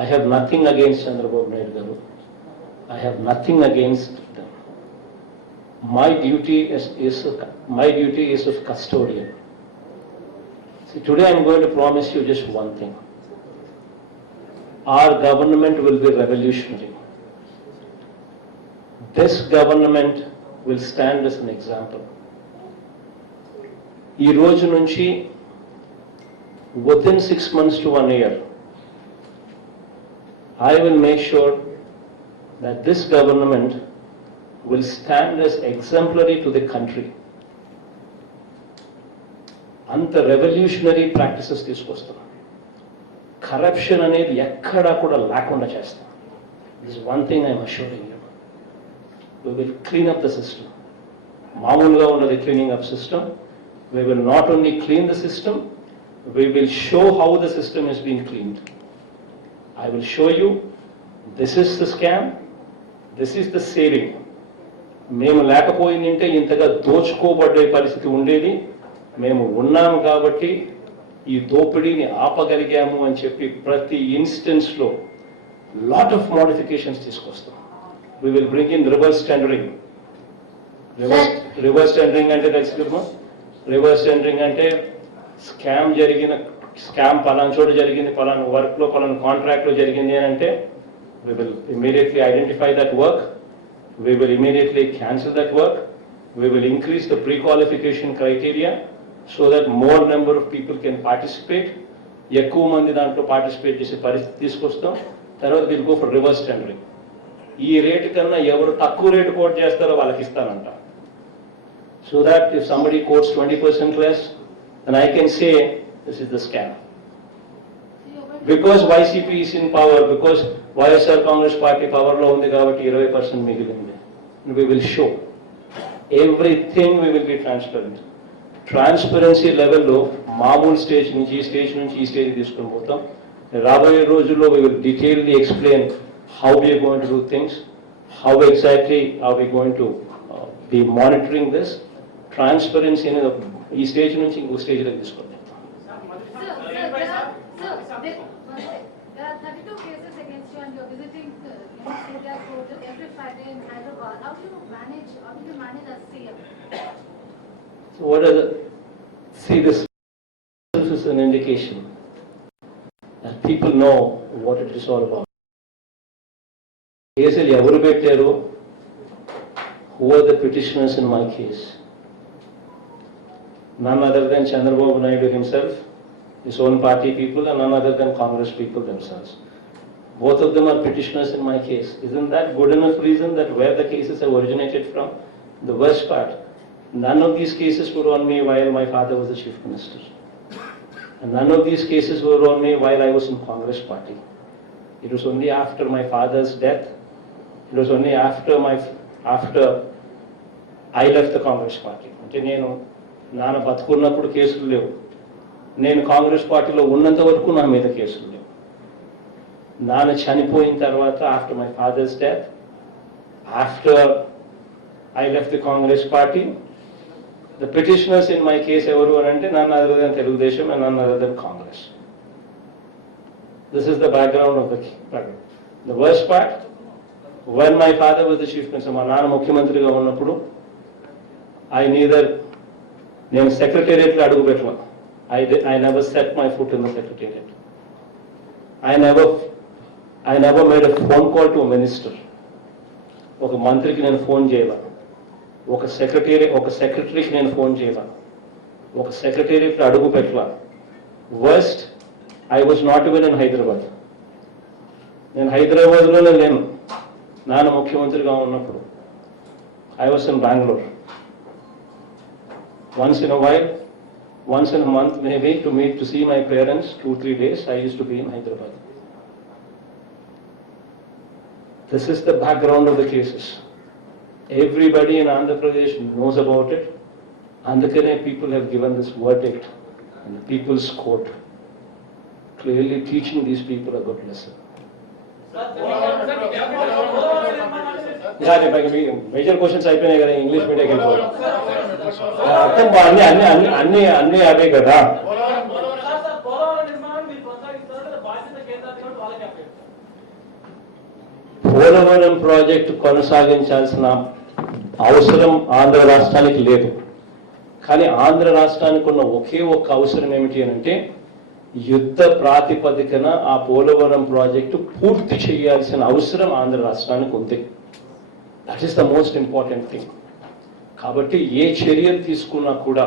I have nothing against Chandrababu Naidu garu. I have nothing against them. My duty is of custodian. See, today I am going to promise you just one thing. Our government will be revolutionary. This government will stand as an example. ఈ రోజు నుంచి within 6 months to 1 year, I will make sure that this government will stand as exemplary to the country. అంత revolutionary practices తీసుకొస్తాం. కరప్షన్ అనేది ఎక్కడా కూడా లేకుండా చేస్తాం. This one thing I'm assuring you. We will clean up the system. మామూలుగా ఉన్నది cleaning up system. We will not only clean the system, we will show how the system is being cleaned. I will show you, this is the scam, this is the saving. మేము లేకపోయిందంటే ఇంతగా దోచుకోబడే పరిస్థితి ఉండేది. మేము ఉన్నాము కాబట్టి ఈ దోపిడీని ఆపగలిగాము అని చెప్పి ప్రతి ఇన్స్టెన్స్లో లాట్ ఆఫ్ మోడిఫికేషన్స్ తీసుకొస్తాం. We will bring in reverse tendering. Reverse tendering అంటే తెలుసుకున్నాం. రివర్స్ టెండరింగ్ అంటే స్కామ్ పలానా చోట జరిగింది, పలానా వర్క్లో పలానా కాంట్రాక్ట్లో జరిగింది అని అంటే we will immediately identify that work, we will immediately cancel that work, we will increase the pre-qualification criteria so that more number of people can participate. ఎక్కువ మంది దాంట్లో పార్టిసిపేట్ చేసే పరిస్థితి తీసుకొస్తాం. తర్వాత we'll go for reverse tendering. ఈ రేటు కన్నా ఎవరు తక్కువ రేటు కోట్ చేస్తారో వాళ్ళకి ఇస్తానంట. So that if somebody quotes 20% less, then I can say this is the scam. Because YCP is in power, because YSR Congress Party power lo undi kabatti 20% migilindi. We will show everything, we will be transparent. Transparency level lo maamul stage nunchi ee stage తీసుకొని పోతాం. రాబోయే రోజుల్లో we will detailedly explain how we are going to do things, how exactly are we going to be monitoring this. Transparency అనేది ఈ స్టేజ్ నుంచి ఇంకో స్టేజ్లోకి తీసుకుంటాం. So what are the, see, this is an indication that people know what it is all about. కేసులు ఎవరు పెట్టారో, who are the petitioners in my case? None other than Chandrababu Naidu himself, his own party people, and none other than Congress people themselves. Both of them are petitioners in my case. Isn't that good enough reason that where the cases have originated from? The worst part, none of these cases were on me while my father was the chief minister. And none of these cases were on me while I was in Congress party. It was only after my father's death, it was only after I left the Congress party. అంటే నేను నాన్న బతుకున్నప్పుడు కేసులు లేవు, నేను కాంగ్రెస్ పార్టీలో ఉన్నంత వరకు నా మీద కేసులు లేవు. నాన్న చనిపోయిన తర్వాత, after my father's death, after I left the Congress party, the petitioners in my case ఎవరు అని అంటే నన్ను అదర్ దెన్ తెలుగుదేశం అండ్ నన్ను other than Congress. This is the background of the worst part. When my father was the chief minister, మా నాన్న ముఖ్యమంత్రిగా ఉన్నప్పుడు నేను సెక్రటేరియట్లో అడుగు పెట్టాను. I never set my foot in the secretariat. I never made a phone call to a minister. ఒక మంత్రికి నేను ఫోన్ చేయాల, ఒక సెక్రటరీకి నేను ఫోన్ చేయాల, ఒక సెక్రటేరియట్లో అడుగు పెట్టాల. Worst, I was not even in Hyderabad. నేను హైదరాబాద్లోనే లేను నాన్న ముఖ్యమంత్రిగా ఉన్నప్పుడు. I was in Bangalore. Once in a while, once in a month maybe, to see my parents 2-3 days, I used to be in Hyderabad. This is the background of the cases. Everybody in Andhra Pradesh knows about it. Andhra people have given this verdict in the People's Court, clearly teaching these people a good lesson. Major questions అయిపోయినాయి కదా, ఇంగ్లీష్ మీడియాకి వెళ్ళిపోవాలి. అన్ని అవే కదా. పోలవరం ప్రాజెక్టు కొనసాగించాల్సిన అవసరం ఆంధ్ర రాష్ట్రానికి లేదు. కానీ ఆంధ్ర రాష్ట్రానికి ఉన్న ఒకే ఒక్క అవసరం ఏమిటి అంటే యుద్ధ ప్రాతిపదికన ఆ పోలవరం ప్రాజెక్టు పూర్తి చేయాల్సిన అవసరం ఆంధ్ర రాష్ట్రానికి ఉంది. That is the most important thing. కాబట్టి ఏ చర్యలు తీసుకున్నా కూడా,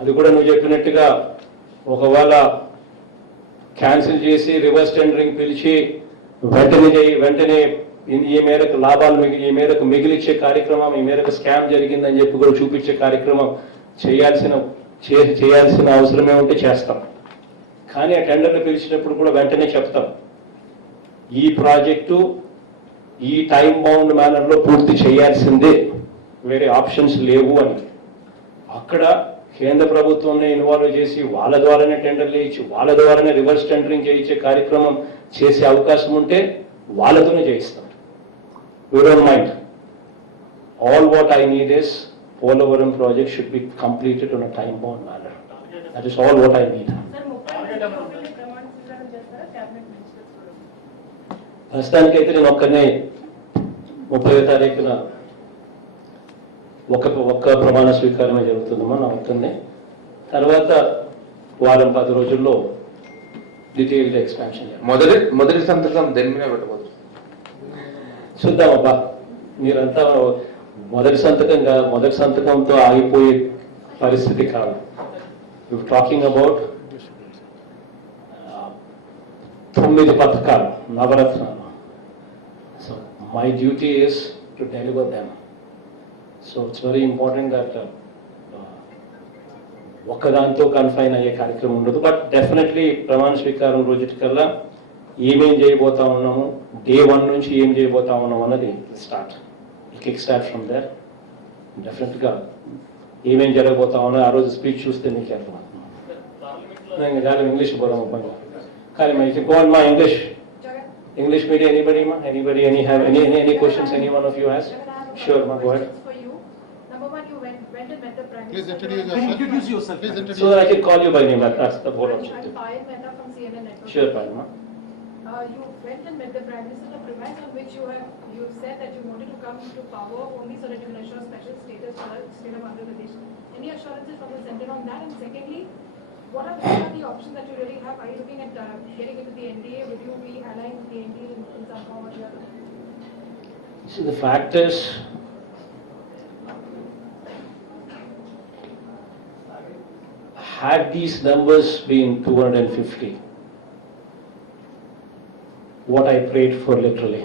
అది కూడా నువ్వు చెప్పినట్టుగా ఒకవేళ క్యాన్సిల్ చేసి రివర్స్ టెండరింగ్ పిలిచి వెంటనే ఈ మేరకు లాభాలు ఈ మేరకు మిగిలిచ్చే కార్యక్రమం, ఈ మేరకు స్కామ్ జరిగిందని చెప్పి కూడా చూపించే కార్యక్రమం చేయాల్సిన అవసరమే ఉంటే చేస్తాం. కానీ ఆ టెండర్లు పిలిచినప్పుడు కూడా వెంటనే చెప్తాం, ఈ ప్రాజెక్టు ఈ టైం బౌండ్ మేనర్లో పూర్తి చేయాల్సిందే, వేరే ఆప్షన్స్ లేవు అని. అక్కడ కేంద్ర ప్రభుత్వంని ఇన్వాల్వ్ చేసి వాళ్ళ ద్వారానే టెండర్లు వేయించి వాళ్ళ ద్వారానే రివర్స్ టెండరింగ్ చేయించే కార్యక్రమం చేసే అవకాశం ఉంటే వాళ్ళతోనే చేయిస్తాం. We don't mind. All what I need is Polavaram project should be completed on a time-bound manner. That is all what I need. ప్రస్తుతానికైతే నేను ఒక్కనే 30వ తారీఖున ఒక్క ప్రమాణ స్వీకారమే జరుగుతుందమ్మా, నా ఒక్కనే. తర్వాత వారం 10 రోజుల్లో డీటెయిల్డ్ ఎక్స్పాన్షన్. మొదటి సంతకం దేని మీద పెట్టబోతున్నారు? చూద్దామబ్బా, మీరంతా మొదటి సంతకంతో ఆగిపోయే పరిస్థితి కాదు. యు టాకింగ్ అబౌట్ 9 పథకాలు, నవరత్నాలు. So my duty is to deliver them. So it's very important that ఒక్కదాంతో కన్ఫైన్ అయ్యే కార్యక్రమం ఉండదు. బట్ డెఫినెట్లీ ప్రమాణ స్వీకారం రోజుకల్లా ఏమేం చేయబోతా ఉన్నాము, డే 1 నుంచి ఏం చేయబోతా ఉన్నాము అన్నది కిక్ స్టార్ట్ ఫ్రమ్ దేర్. డెఫినెట్గా ఏమేం జరగబోతా ఉన్నా ఆ రోజు స్పీచ్ చూస్తే మీకు అర్థమవుతుంది. చాలా ఇంగ్లీష్ పోదాం పని కానీ మీకు గోన్ మా English medium anybody any questions any one of you has? Sure, ma, go ahead. Number one, you went and met the Prime Please Minister. introduce yourself. Please introduce. So I can call you by name. That's the whole I'm objective. Payal Mehta from CNN Network. Sure, Payal, ma. You went and met the Prime Minister, the premise on which you said that you wanted to come to power only so that you can assure special status for the state of Andhra Pradesh. Any assurances from the center on that? And secondly, what are the options that you really have? Are you looking at getting into the NDA? Would you be aligned with the NDA in some form or the other? See, the fact is, had these numbers been 250, what I prayed for literally,